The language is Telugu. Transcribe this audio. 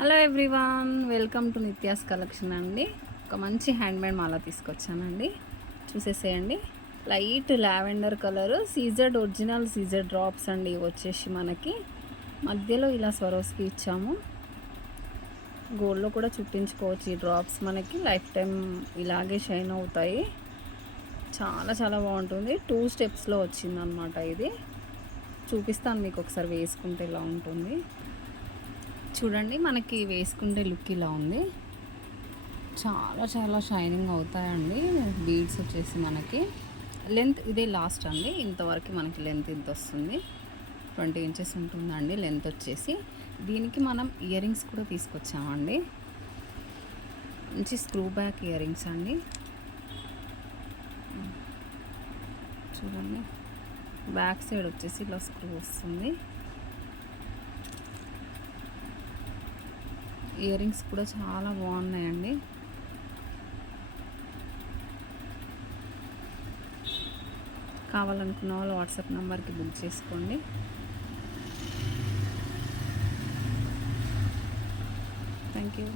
Hello everyone, welcome to Nithya's collection అండి. ఒక మంచి హ్యాండ్మేడ్ మాల తీసుకొచ్చానండి, చూసేసేయండి. లైట్ లావెండర్ కలరు సీజర్డ్, ఒరిజినల్ సీజర్డ్ డ్రాప్స్ అండి. వచ్చేసి మనకి మధ్యలో ఇలా స్వరోస్కి ఇచ్చాము. గోల్డ్లో కూడా చుట్టించుకోవచ్చు. ఈ డ్రాప్స్ మనకి లైఫ్ టైం ఇలాగే షైన్ అవుతాయి. చాలా చాలా బాగుంటుంది. 2 స్టెప్స్లో వచ్చిందనమాట. ఇది చూపిస్తాను మీకు ఒకసారి వేసుకుంటే ఇలా ఉంటుంది. చూడండి, మనకి వేసుకుంటే లుక్ ఇలా ఉంది. చాలా చాలా షైనింగ్ అవుతాయండి. బీడ్స్ వచ్చేసి మనకి లెంత్ ఇదే లాస్ట్ అండి. ఇంతవరకు మనకి లెంత్ ఇంత వస్తుంది. 20 ఇంచెస్ ఉంటుందండి లెంత్ వచ్చేసి. దీనికి మనం ఇయర్ రింగ్స్ కూడా తీసుకొచ్చామండి. మంచి స్క్రూ బ్యాక్ ఇయర్ రింగ్స్ అండి. చూడండి, బ్యాక్ సైడ్ వచ్చేసి ఇలా స్క్రూ వస్తుంది. ఇయర్ రింగ్స్ కూడా చాలా బాగున్నాయండి. కావాలనుకున్న వాళ్ళు వాట్సాప్ నెంబర్కి బుక్ చేసుకోండి. Thank you.